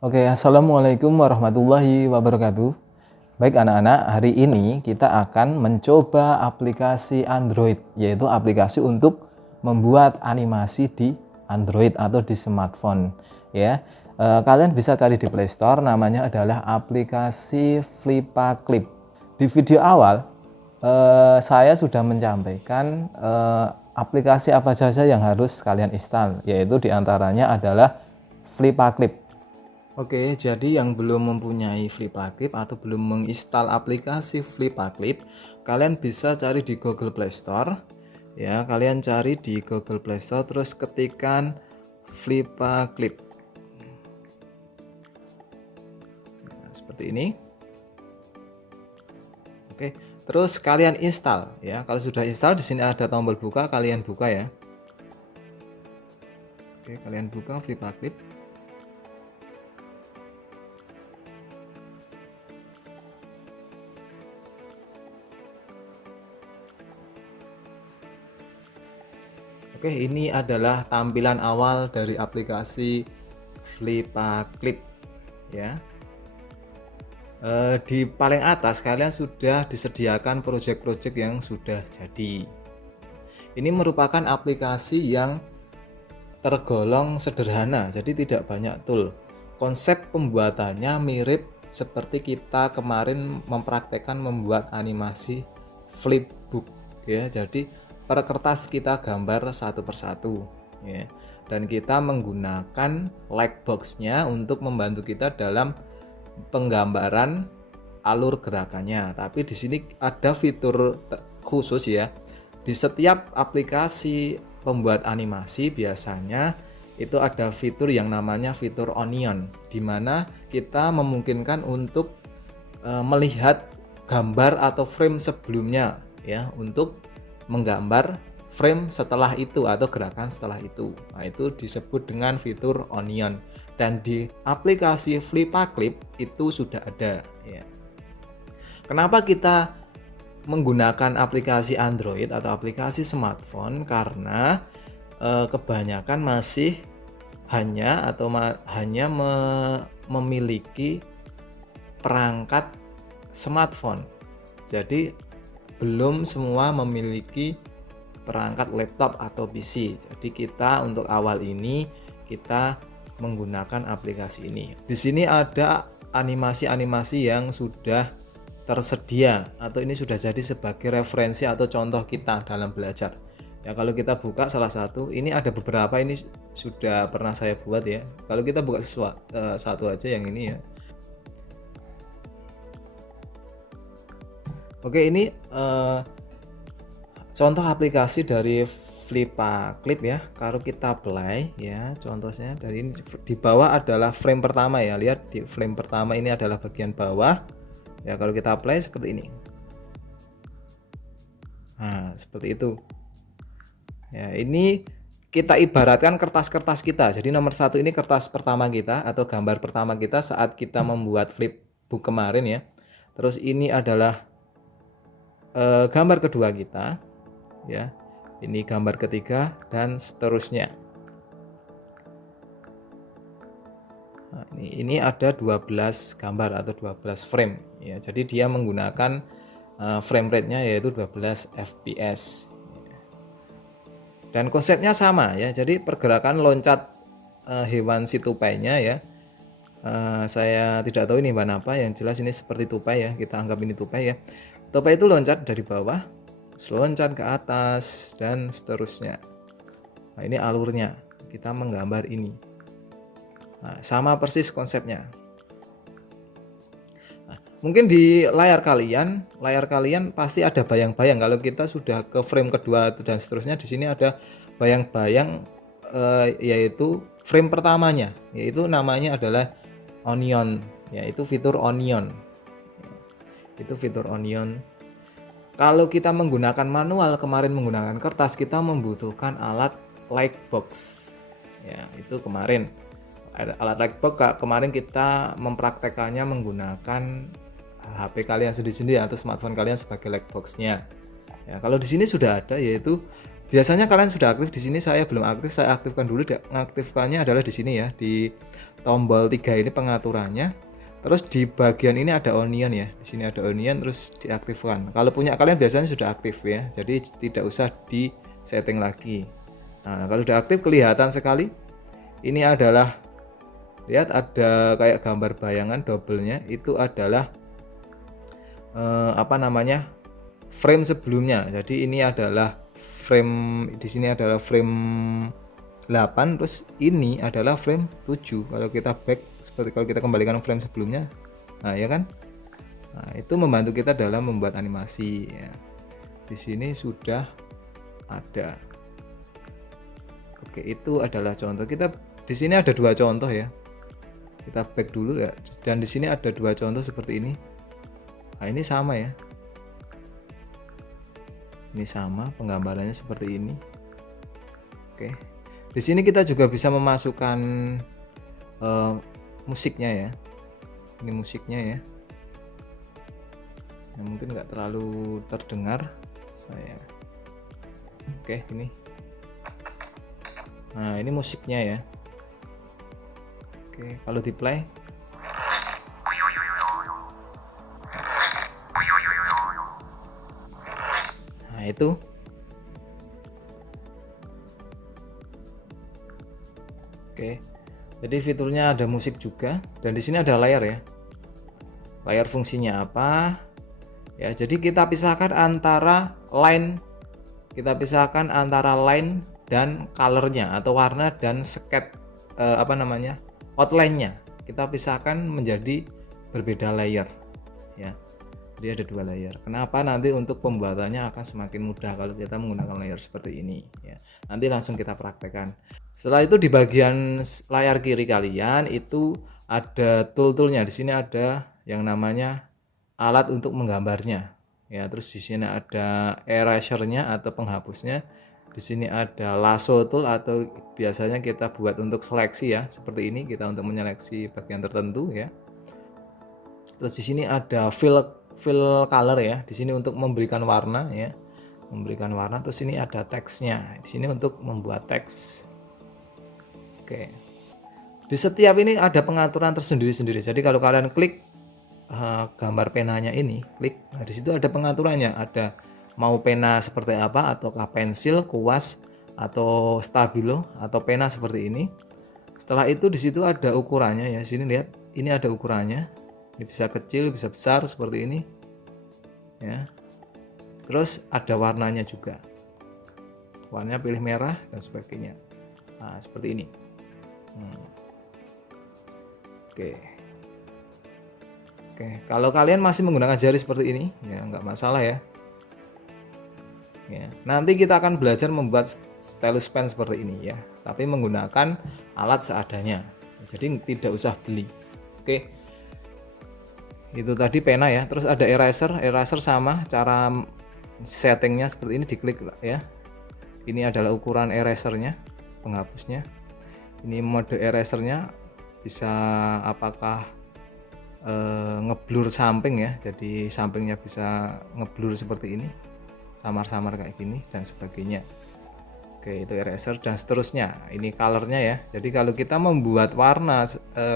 Oke, assalamualaikum warahmatullahi wabarakatuh. Baik anak-anak, hari ini kita akan mencoba aplikasi Android, yaitu aplikasi untuk membuat animasi di Android atau di smartphone. Ya, kalian bisa cari di Play Store, namanya adalah aplikasi Flippa Clip. Di video awal, saya sudah menyampaikan aplikasi apa saja yang harus kalian install, yaitu diantaranya adalah Flippa Clip. Oke, jadi yang belum mempunyai Flippa Clip atau belum menginstal aplikasi Flippa Clip, kalian bisa cari di Google Play Store. Ya, kalian cari di Google Play Store terus ketikkan Flippa Clip. Nah, seperti ini. Oke, terus kalian install ya. Kalau sudah install, di sini ada tombol buka, kalian buka ya. Oke, kalian buka Flippa Clip. Oke, ini adalah tampilan awal dari aplikasi Flippa Clip ya. Di paling atas kalian sudah disediakan project-project yang sudah jadi. Ini merupakan aplikasi yang tergolong sederhana, jadi tidak banyak tool. Konsep pembuatannya mirip seperti kita kemarin mempraktekkan membuat animasi flipbook ya. Jadi per kertas kita gambar satu persatu ya. Dan kita menggunakan lightbox-nya untuk membantu kita dalam penggambaran alur gerakannya. Tapi di sini ada fitur khusus ya. Di setiap aplikasi pembuat animasi biasanya itu ada fitur yang namanya fitur onion, di mana kita memungkinkan untuk melihat gambar atau frame sebelumnya ya, untuk menggambar frame setelah itu atau gerakan setelah itu. Nah, itu disebut dengan fitur onion. Dan di aplikasi Flippa Clip itu sudah ada ya. Kenapa kita menggunakan aplikasi Android atau aplikasi smartphone? Karena kebanyakan masih hanya memiliki perangkat smartphone. Jadi belum semua memiliki perangkat laptop atau PC. Jadi kita untuk awal ini kita menggunakan aplikasi ini. Di sini ada animasi-animasi yang sudah tersedia atau ini sudah jadi sebagai referensi atau contoh kita dalam belajar. Ya, kalau kita buka salah satu, ini ada beberapa, ini sudah pernah saya buat ya. Kalau kita buka satu aja yang ini ya. Oke, ini contoh aplikasi dari Flippa Clip ya. Kalau kita play ya, contohnya dari ini di bawah adalah frame pertama ya. Lihat di frame pertama ini adalah bagian bawah. Ya, kalau kita play seperti ini. Nah, seperti itu. Ya, ini kita ibaratkan kertas-kertas kita. Jadi nomor satu ini kertas pertama kita atau gambar pertama kita saat kita membuat flipbook kemarin ya. Terus ini adalah gambar kedua kita ya. Ini gambar ketiga dan seterusnya. Nah, ini ada 12 gambar atau 12 frame ya. Jadi dia menggunakan frame rate-nya yaitu 12 fps. Dan konsepnya sama ya. Jadi pergerakan loncat hewan si tupainya ya. Saya tidak tahu ini hewan apa, yang jelas ini seperti tupai ya. Kita anggap ini tupai ya. Tupai itu loncat dari bawah, loncat ke atas dan seterusnya. Nah, ini alurnya. Kita menggambar ini. Nah, sama persis konsepnya. Nah, mungkin di layar kalian pasti ada bayang-bayang. Kalau kita sudah ke frame kedua dan seterusnya, di sini ada bayang-bayang yaitu frame pertamanya, yaitu namanya adalah onion, yaitu fitur onion. Itu fitur onion. Kalau kita menggunakan manual, kemarin menggunakan kertas, kita membutuhkan alat lightbox. Ya, itu kemarin. Alat lightbox kemarin kita mempraktekannya menggunakan HP kalian sendiri atau smartphone kalian sebagai lightbox-nya. Ya, kalau di sini sudah ada, yaitu Biasanya kalian sudah aktif, di sini saya belum aktif, saya aktifkan dulu. Mengaktifkannya adalah di sini ya, di tombol 3 ini pengaturannya. Terus di bagian ini ada onion ya, di sini ada onion, terus diaktifkan. Kalau punya kalian biasanya sudah aktif ya, jadi tidak usah di setting lagi. Nah, kalau sudah aktif kelihatan sekali. Ini adalah, lihat ada kayak gambar bayangan double-nya, itu adalah frame sebelumnya. Jadi ini adalah frame, di sini adalah frame 8, terus ini adalah frame 7. Kalau kita back, seperti kalau kita kembalikan frame sebelumnya, nah ya kan, nah, itu membantu kita dalam membuat animasi ya. Di sini sudah ada. Oke, itu adalah contoh. Kita di sini ada 2 contoh ya, kita back dulu ya, dan di sini ada 2 contoh seperti ini. Nah, ini sama ya, ini sama penggambarannya seperti ini. Oke, di sini kita juga bisa memasukkan musiknya ya. Ini musiknya ya, yang mungkin nggak terlalu terdengar saya. Oke, ini. Nah, ini musiknya ya. Oke, kalau di play, nah itu. Oke, jadi fiturnya ada musik juga, dan di sini ada layar ya. Layar fungsinya apa? Ya, jadi kita pisahkan antara line, dan colornya atau warna dan sket outline-nya. Kita pisahkan menjadi berbeda layer ya. Jadi ada 2 layer. Kenapa? Nanti untuk pembuatannya akan semakin mudah kalau kita menggunakan layer seperti ini ya. Nanti langsung kita praktekkan. Setelah itu di bagian layar kiri kalian itu ada tool-toolnya. Di sini ada yang namanya alat untuk menggambarnya ya. Terus di sini ada eraser-nya atau penghapusnya. Di sini ada lasso tool atau biasanya kita buat untuk seleksi ya, seperti ini kita untuk menyeleksi bagian tertentu ya. Terus di sini ada fill color ya, di sini untuk memberikan warna ya, Terus ini ada teksnya, di sini untuk membuat teks. Oke, di setiap ini ada pengaturan tersendiri-sendiri. Jadi kalau kalian klik gambar penanya ini, nah di situ ada pengaturannya, ada mau pena seperti apa, ataukah pensil, kuas, atau stabilo, atau pena seperti ini. Setelah itu di situ ada ukurannya ya. Sini lihat, ini ada ukurannya. Ini bisa kecil, bisa besar seperti ini. Ya. Terus ada warnanya juga. Warnanya pilih merah dan sebagainya. Nah, seperti ini. Oke. Kalau kalian masih menggunakan jari seperti ini, ya nggak masalah ya. Ya, nanti kita akan belajar membuat stylus pen seperti ini ya, tapi menggunakan alat seadanya. Jadi tidak usah beli. Oke. Itu tadi pena ya. Terus ada eraser sama cara settingnya seperti ini, diklik ya. Ini adalah ukuran erasernya, penghapusnya. Ini mode erasernya bisa apakah ngeblur samping ya, jadi sampingnya bisa ngeblur seperti ini, samar-samar kayak gini dan sebagainya. Oke, itu eraser dan seterusnya. Ini colornya ya. Jadi kalau kita membuat warna,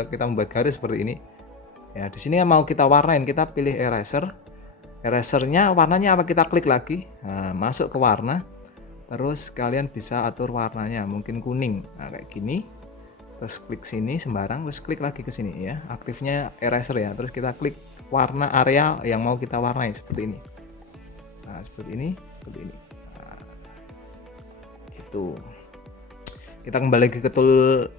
kita membuat garis seperti ini ya, di sini mau kita warnain, kita pilih erasernya warnanya apa, kita klik lagi, nah, masuk ke warna, terus kalian bisa atur warnanya, mungkin kuning, nah, kayak gini. Terus klik sini sembarang, terus klik lagi ke sini ya, aktifnya eraser ya. Terus kita klik warna area yang mau kita warnai seperti ini. Nah, seperti ini. Nah, gitu. Kita kembali ke tool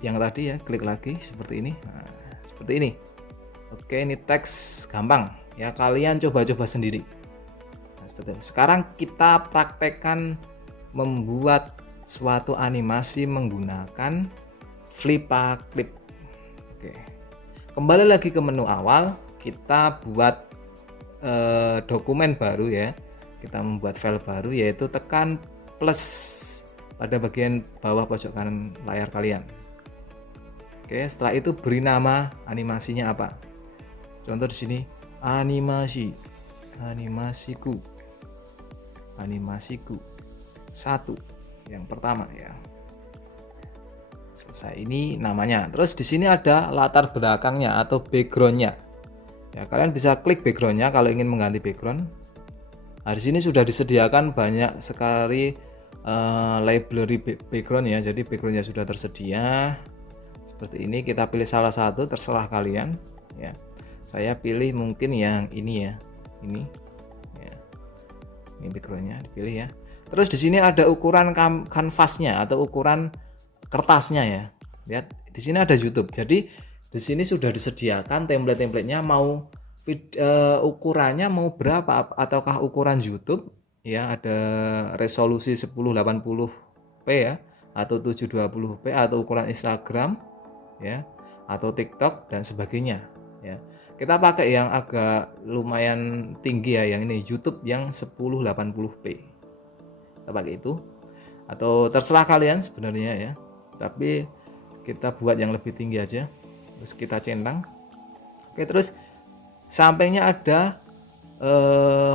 yang tadi ya, klik lagi seperti ini. Nah, seperti ini. Oke, ini teks gampang ya, kalian coba-coba sendiri. Nah, seperti itu. Sekarang kita praktekkan membuat suatu animasi menggunakan Flippa Clip. Oke. Kembali lagi ke menu awal, kita buat dokumen baru ya. Kita membuat file baru, yaitu tekan plus pada bagian bawah pojok kanan layar kalian. Oke, setelah itu beri nama animasinya apa. Contoh di sini animasiku. 1 yang pertama ya. Selesai, ini namanya. Terus di sini ada latar belakangnya atau backgroundnya. Ya, kalian bisa klik backgroundnya kalau ingin mengganti background. Nah, di sini sudah disediakan banyak sekali library background ya. Jadi backgroundnya sudah tersedia. Seperti ini, kita pilih salah satu, terserah kalian. Ya, saya pilih mungkin yang ini ya. Ini, ya. Ini backgroundnya dipilih ya. Terus di sini ada ukuran kanvasnya atau ukuran kertasnya ya. Lihat, di sini ada YouTube. Jadi di sini sudah disediakan template-templatenya, mau ukurannya mau berapa, ataukah ukuran YouTube ya, ada resolusi 1080p ya, atau 720p, atau ukuran Instagram ya, atau TikTok dan sebagainya ya. Kita pakai yang agak lumayan tinggi ya, yang ini YouTube yang 1080p. Kita pakai itu, atau terserah kalian sebenarnya ya, tapi kita buat yang lebih tinggi aja. Terus kita centang. Oke, terus sampingnya ada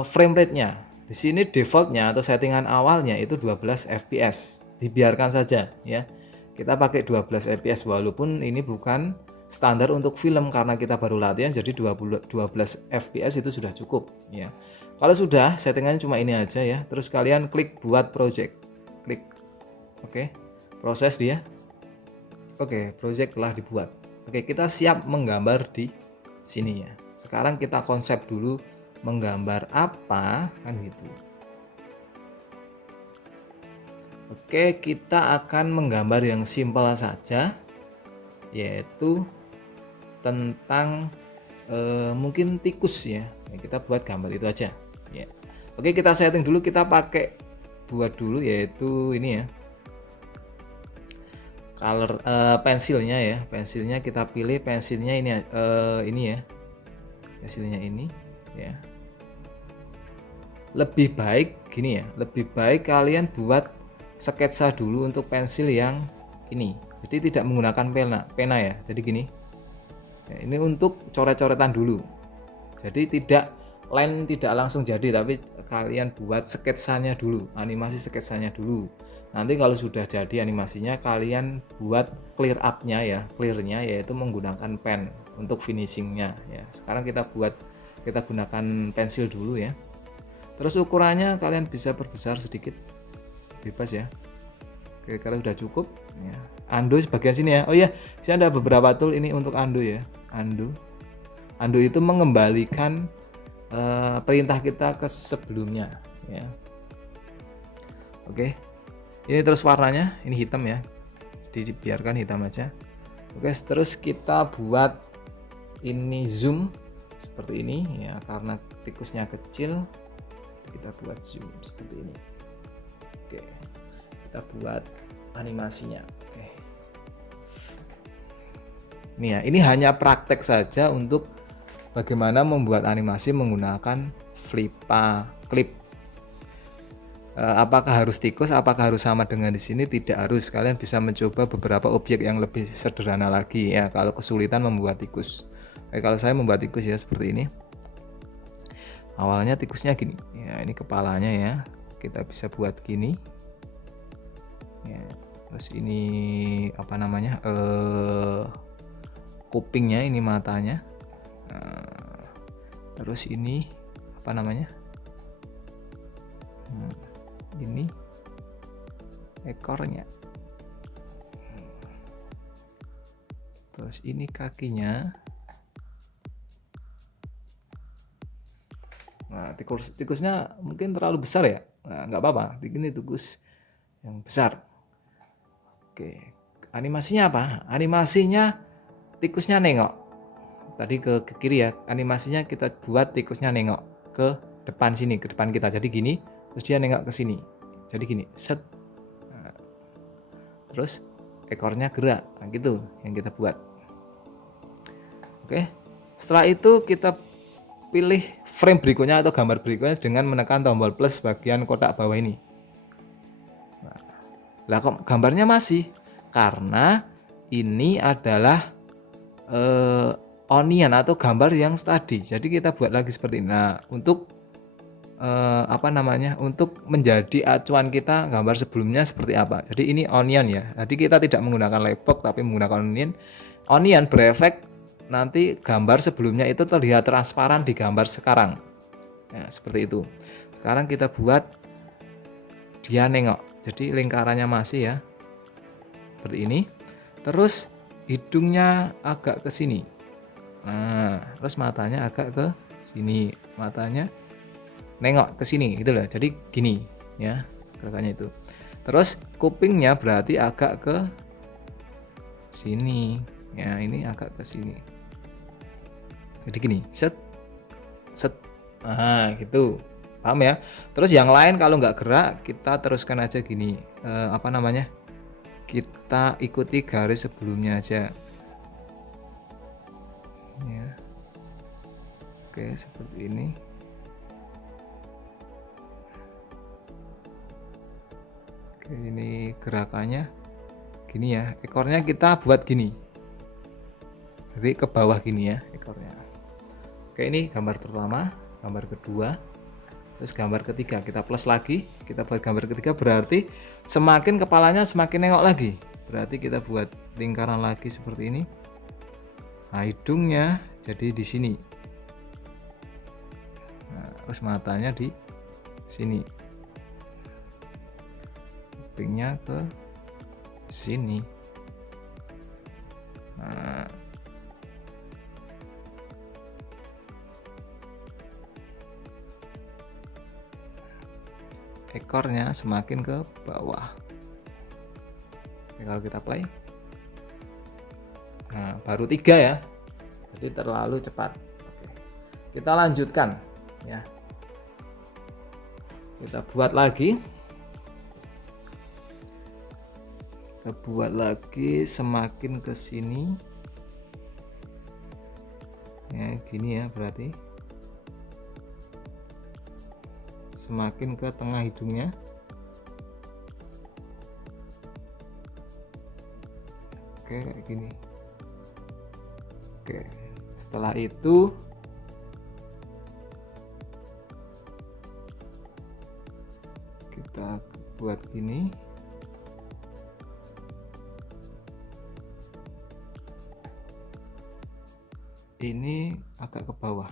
frame rate-nya. Di sini defaultnya atau settingan awalnya itu 12 fps. Dibiarkan saja ya. Kita pakai 12 fps walaupun ini bukan standar untuk film karena kita baru latihan, jadi 12 fps itu sudah cukup ya. Kalau sudah, settingannya cuma ini aja ya. Terus kalian klik buat project. Klik. Oke. Proses dia. Oke, project telah dibuat. Oke, kita siap menggambar di sini ya. Sekarang kita konsep dulu menggambar apa kan gitu. Oke, kita akan menggambar yang simpel saja, yaitu tentang mungkin tikus ya. Kita buat gambar itu aja ya. Oke, kita setting dulu, kita pakai buat dulu yaitu ini ya. Color pensilnya ya, pensilnya kita pilih pensilnya ini ya, pensilnya ini ya. Lebih baik gini ya, lebih baik kalian buat sketsa dulu untuk pensil yang ini, jadi tidak menggunakan pena ya. Jadi gini ya, ini untuk coret-coretan dulu, jadi tidak langsung jadi, tapi kalian buat sketsanya dulu, animasi sketsanya dulu. Nanti kalau sudah jadi animasinya, kalian buat clear up-nya ya, clear-nya yaitu menggunakan pen untuk finishingnya ya. Sekarang kita gunakan pensil dulu ya. Terus ukurannya kalian bisa perbesar sedikit, bebas ya. Oke, kalau sudah cukup ya. Undo sebagian sini ya. Oh iya, sini ada beberapa tool ini untuk undo ya. Undo itu mengembalikan perintah kita ke sebelumnya ya. Oke. Ini terus warnanya, ini hitam ya, jadi dibiarkan hitam aja. Oke, terus kita buat ini zoom seperti ini ya, karena tikusnya kecil kita buat zoom seperti ini. Oke, kita buat animasinya. Oke, ini ya, ini hanya praktek saja untuk bagaimana membuat animasi menggunakan Flippa Clip. Apakah harus tikus, apakah harus sama dengan di sini? Tidak harus. Kalian bisa mencoba beberapa objek yang lebih sederhana lagi ya, kalau kesulitan membuat tikus. Kalau saya membuat tikus ya seperti ini. Awalnya tikusnya gini ya, ini kepalanya ya, kita bisa buat gini ya. Terus ini apa namanya, kupingnya, ini matanya. Terus ini apa namanya, ini ekornya, terus ini kakinya. Nah, tikusnya mungkin terlalu besar ya, nah, nggak apa-apa, ini tikus yang besar. Oke, animasinya apa? Animasinya tikusnya nengok tadi ke kiri ya, animasinya kita buat tikusnya nengok ke depan sini, ke depan kita, jadi gini. Terus dia nengok ke sini, jadi gini, set. Nah, terus ekornya gerak, nah, gitu yang kita buat. Oke, setelah itu kita pilih frame berikutnya atau gambar berikutnya dengan menekan tombol plus bagian kotak bawah ini. Nah, kok gambarnya masih, karena ini adalah onion atau gambar yang tadi, jadi kita buat lagi seperti ini. Nah, untuk untuk menjadi acuan kita gambar sebelumnya seperti apa. Jadi ini onion ya. Jadi kita tidak menggunakan laybox tapi menggunakan onion. Onion berefek nanti gambar sebelumnya itu terlihat transparan di gambar sekarang. Ya, seperti itu. Sekarang kita buat dia nengok. Jadi lingkarannya masih ya. Seperti ini. Terus hidungnya agak ke sini. Nah, terus matanya agak ke sini. Matanya nengok ke sini gitu loh. Jadi gini ya gerakannya itu. Terus kupingnya berarti agak ke sini. Ya, ini agak ke sini. Jadi gini, set set. Nah, gitu. Paham ya? Terus yang lain kalau nggak gerak, kita teruskan aja gini. Kita ikuti garis sebelumnya aja. Ya. Oke, seperti ini. Oke, ini gerakannya gini ya. Ekornya kita buat gini. Jadi ke bawah gini ya ekornya. Oke, ini gambar pertama, gambar kedua. Terus gambar ketiga kita plus lagi, kita buat gambar ketiga berarti semakin kepalanya semakin nengok lagi. Berarti kita buat lingkaran lagi seperti ini. Nah, hidungnya jadi di sini. Nah, terus matanya di sini. Kupingnya ke sini. Nah, ekornya semakin ke bawah. Oke, kalau kita play, nah baru 3 ya, jadi terlalu cepat. Oke, kita lanjutkan ya, kita buat lagi, semakin ke sini ya, gini ya, berarti semakin ke tengah hidungnya. Oke, kayak gini. Oke, setelah itu kita buat gini. Ini agak ke bawah.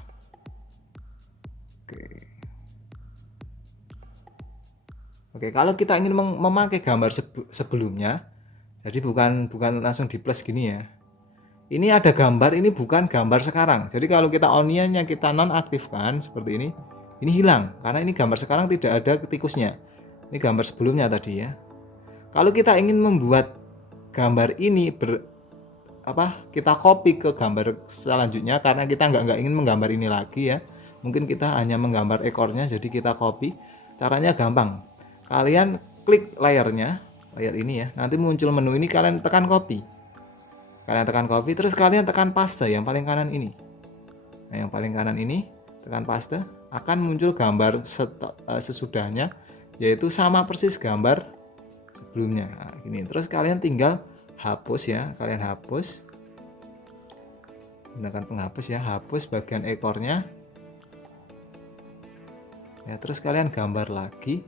Oke, kalau kita ingin memakai gambar sebelumnya, jadi bukan langsung di plus gini ya. Ini ada gambar, ini bukan gambar sekarang. Jadi kalau kita onionnya kita nonaktifkan seperti ini hilang karena ini gambar sekarang tidak ada tikusnya. Ini gambar sebelumnya tadi ya. Kalau kita ingin membuat gambar ini kita copy ke gambar selanjutnya karena kita nggak ingin menggambar ini lagi ya. Mungkin kita hanya menggambar ekornya, jadi kita copy. Caranya gampang. Kalian klik layar ini ya. Nanti muncul menu ini, kalian tekan copy. Terus kalian tekan paste yang paling kanan ini. Nah, yang paling kanan ini tekan paste, akan muncul gambar sesudahnya, yaitu sama persis gambar sebelumnya. Nah, gini. Terus kalian tinggal hapus ya, gunakan penghapus ya, hapus bagian ekornya ya, terus kalian gambar lagi,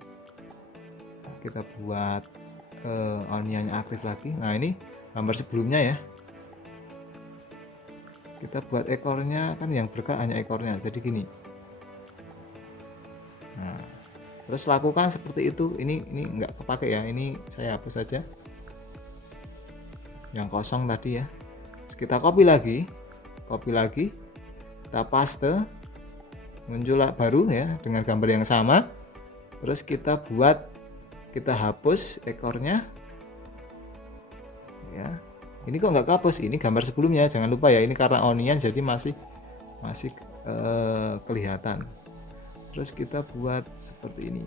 kita buat onionnya aktif lagi. Nah, ini gambar sebelumnya ya, kita buat ekornya, kan yang bergerak hanya ekornya, jadi gini. Nah, terus lakukan seperti itu. Ini nggak kepake ya, ini saya hapus saja yang kosong tadi ya. Terus kita copy lagi, kita paste, muncul baru ya dengan gambar yang sama. Terus kita hapus ekornya ya. Ini kok nggak kehapus, ini gambar sebelumnya, jangan lupa ya, ini karena onion jadi masih kelihatan. Terus kita buat seperti ini.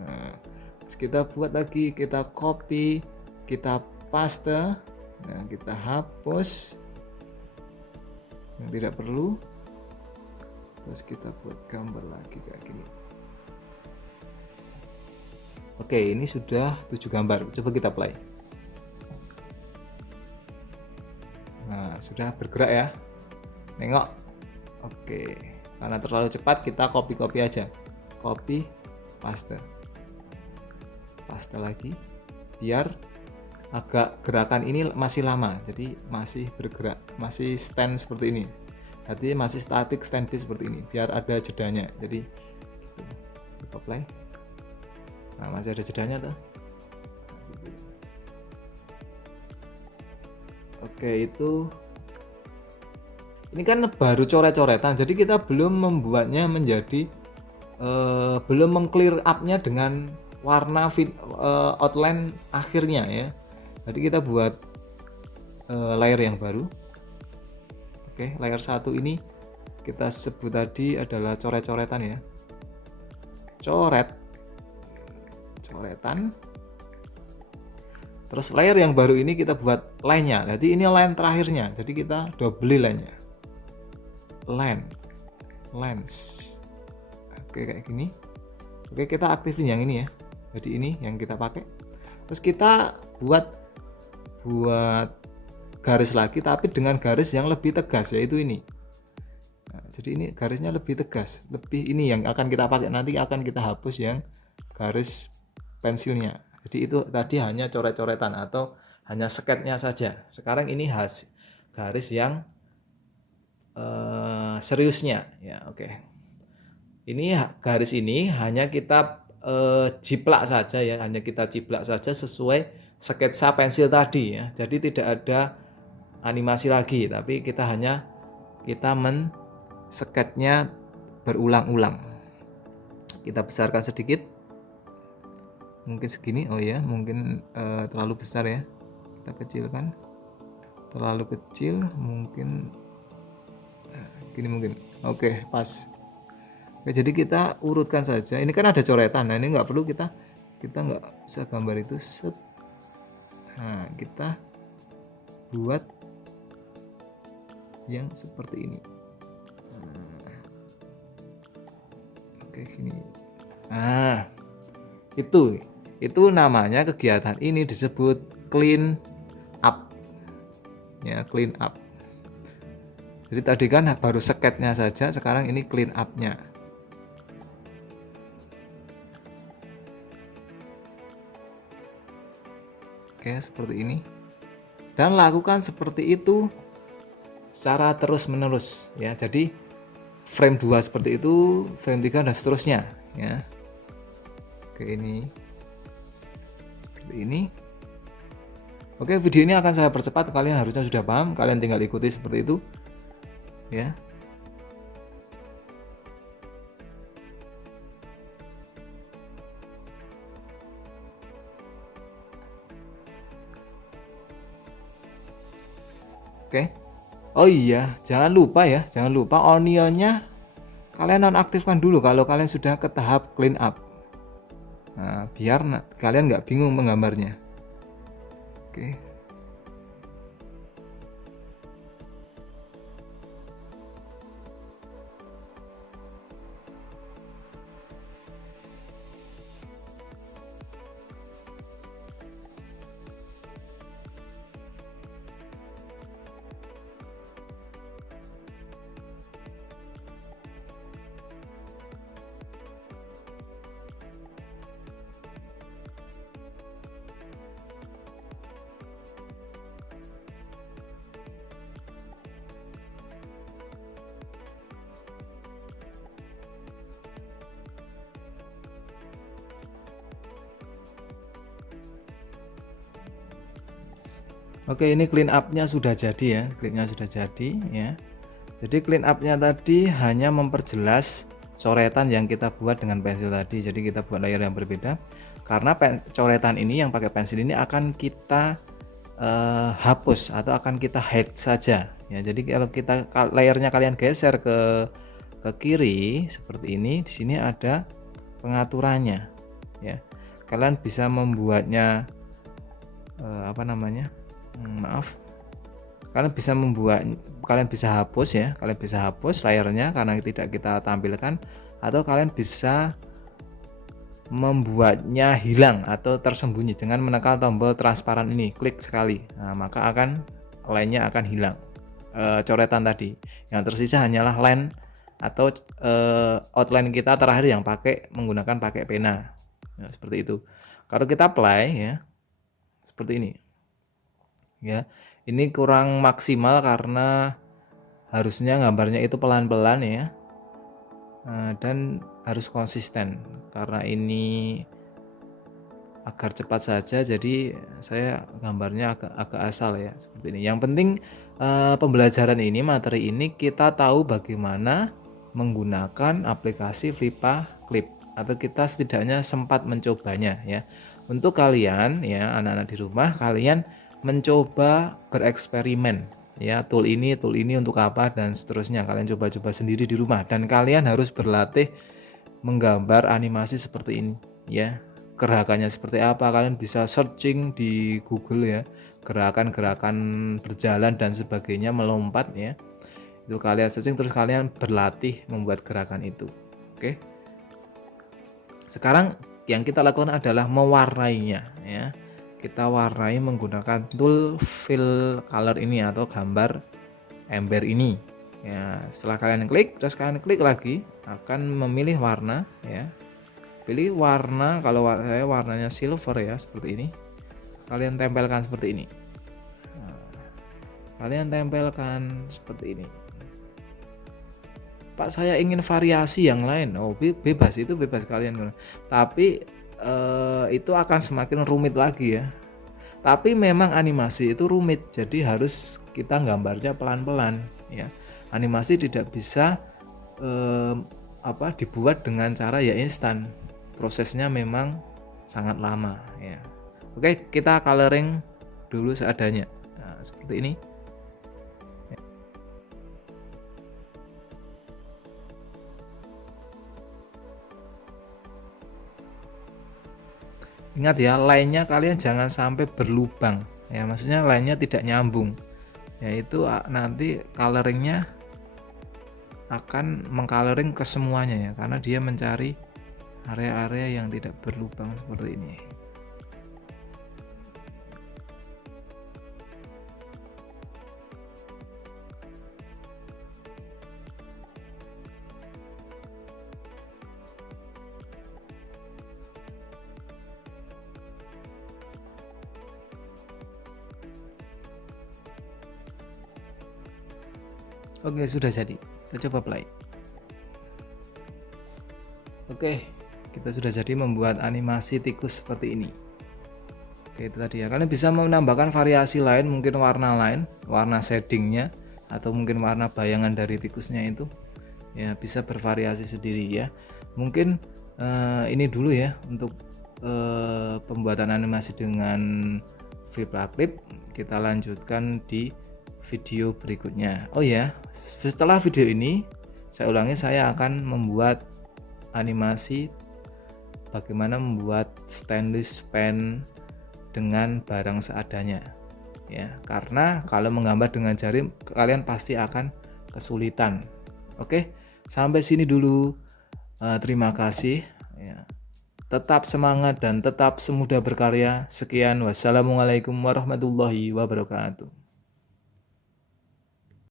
Nah, terus kita buat lagi, kita copy, kita paste, nah kita hapus yang tidak perlu, terus kita buat gambar lagi kayak gini. Oke, ini sudah 7 gambar, coba kita play. Nah, sudah bergerak ya, nengok. Oke, Karena terlalu cepat kita copy aja, copy paste lagi, biar agak gerakan ini masih lama, jadi masih bergerak, masih stand seperti ini, berarti masih static standby seperti ini, biar ada jedanya. Jadi gitu. Kita play, nah masih ada jedanya tuh. Oke, itu ini kan baru coret-coretan, jadi kita belum membuatnya menjadi belum meng-clear up-nya dengan warna outline akhirnya ya. Jadi kita buat layer yang baru. Oke, layer 1 ini kita sebut tadi adalah coret-coretan ya. Coretan. Terus layer yang baru ini kita buat line-nya. Jadi ini line terakhirnya. Jadi kita double line-nya. Lens. Oke, kayak gini. Oke, kita aktifin yang ini ya. Jadi ini yang kita pakai. Terus kita buat garis lagi, tapi dengan garis yang lebih tegas, yaitu ini. Nah, jadi ini garisnya lebih tegas, lebih ini yang akan kita pakai nanti, akan kita hapus yang garis pensilnya. Jadi itu tadi hanya coret-coretan atau hanya sketnya saja. Sekarang ini garis yang seriusnya ya. Oke. Ini garis ini hanya kita jiplak saja ya, hanya kita jiplak saja sesuai sketsa pensil tadi ya. Jadi tidak ada animasi lagi, tapi kita men-sketnya berulang-ulang. Kita besarkan sedikit, mungkin segini. Oh ya, mungkin terlalu besar ya, kita kecilkan. Terlalu kecil mungkin gini mungkin. Oke, pas. Oke, jadi kita urutkan saja. Ini kan ada coretan, nah ini nggak perlu kita nggak usah gambar itu set. Nah, kita buat yang seperti ini. Oke, gini. Nah, itu namanya kegiatan ini disebut clean up. Ya, clean up. Jadi tadi kan baru sketnya saja, sekarang ini clean up-nya. Oke, seperti ini. Dan lakukan seperti itu secara terus-menerus ya. Jadi frame 2 seperti itu, frame 3 dan seterusnya ya. Oke, ini seperti ini. Oke, video ini akan saya percepat, kalian harusnya sudah paham, kalian tinggal ikuti seperti itu ya. Oke. Oh iya, jangan lupa onionnya kalian nonaktifkan dulu kalau kalian sudah ke tahap clean up. Nah, biar kalian nggak bingung menggambarnya. Oke. Oke, ini clean up-nya sudah jadi ya, ya. Jadi clean up-nya tadi hanya memperjelas coretan yang kita buat dengan pensil tadi. Jadi kita buat layer yang berbeda. Karena coretan ini yang pakai pensil ini akan kita hapus atau akan kita hide saja. Ya, jadi kalau layernya kalian geser ke kiri seperti ini, di sini ada pengaturannya. Ya, kalian bisa membuatnya kalian bisa hapus ya, kalian bisa hapus layernya karena tidak kita tampilkan, atau kalian bisa membuatnya hilang atau tersembunyi dengan menekan tombol transparan ini, klik sekali. Nah, maka line-nya akan hilang, coretan tadi. Yang tersisa hanyalah line atau outline kita terakhir yang menggunakan pena. Nah, seperti itu. Kalau kita play ya, seperti ini. Ya. Ini kurang maksimal karena harusnya gambarnya itu pelan-pelan ya. Dan harus konsisten karena ini agar cepat saja, jadi saya gambarnya agak asal ya, seperti ini. Yang penting pembelajaran ini, materi ini kita tahu bagaimana menggunakan aplikasi Flippa Clip, atau kita setidaknya sempat mencobanya ya. Untuk kalian ya, anak-anak di rumah, kalian mencoba bereksperimen ya, tool ini untuk apa dan seterusnya. Kalian coba-coba sendiri di rumah, dan kalian harus berlatih menggambar animasi seperti ini ya. Gerakannya seperti apa, kalian bisa searching di Google ya, gerakan-gerakan berjalan dan sebagainya, melompat ya, itu kalian searching, terus kalian berlatih membuat gerakan itu. Oke, sekarang yang kita lakukan adalah mewarnainya ya. Kita warnai menggunakan tool fill color ini atau gambar ember ini ya. Setelah kalian klik, terus kalian klik lagi, akan memilih warna ya. Pilih warna, kalau saya warnanya silver ya, seperti ini. Kalian tempelkan seperti ini. Nah, kalian tempelkan seperti ini. Pak, saya ingin variasi yang lain. Oh, bebas, itu bebas kalian. Tapi itu akan semakin rumit lagi ya. Tapi memang animasi itu rumit, jadi harus kita gambarnya pelan-pelan ya. Animasi tidak bisa dibuat dengan cara ya instan. Prosesnya memang sangat lama ya. Oke, kita coloring dulu seadanya. Nah, seperti ini. Ingat ya, line-nya kalian jangan sampai berlubang ya, maksudnya line-nya tidak nyambung. Yaitu nanti coloringnya akan mengcoloring ke semuanya ya, karena dia mencari area-area yang tidak berlubang seperti ini. Oke, sudah jadi. Kita coba play. Oke, kita sudah jadi membuat animasi tikus seperti ini. Oke, itu tadi ya. Kalian bisa menambahkan variasi lain, mungkin warna lain, warna shadingnya, atau mungkin warna bayangan dari tikusnya itu. Ya, bisa bervariasi sendiri ya. Mungkin ini dulu ya untuk pembuatan animasi dengan Flippa Clip. Kita lanjutkan di video berikutnya. Oh ya, setelah video ini saya ulangi, saya akan membuat animasi bagaimana membuat stainless pen dengan barang seadanya ya, karena kalau menggambar dengan jari kalian pasti akan kesulitan. Oke, sampai sini dulu. Terima kasih ya. Tetap semangat dan tetap semudah berkarya. Sekian, wassalamualaikum warahmatullahi wabarakatuh.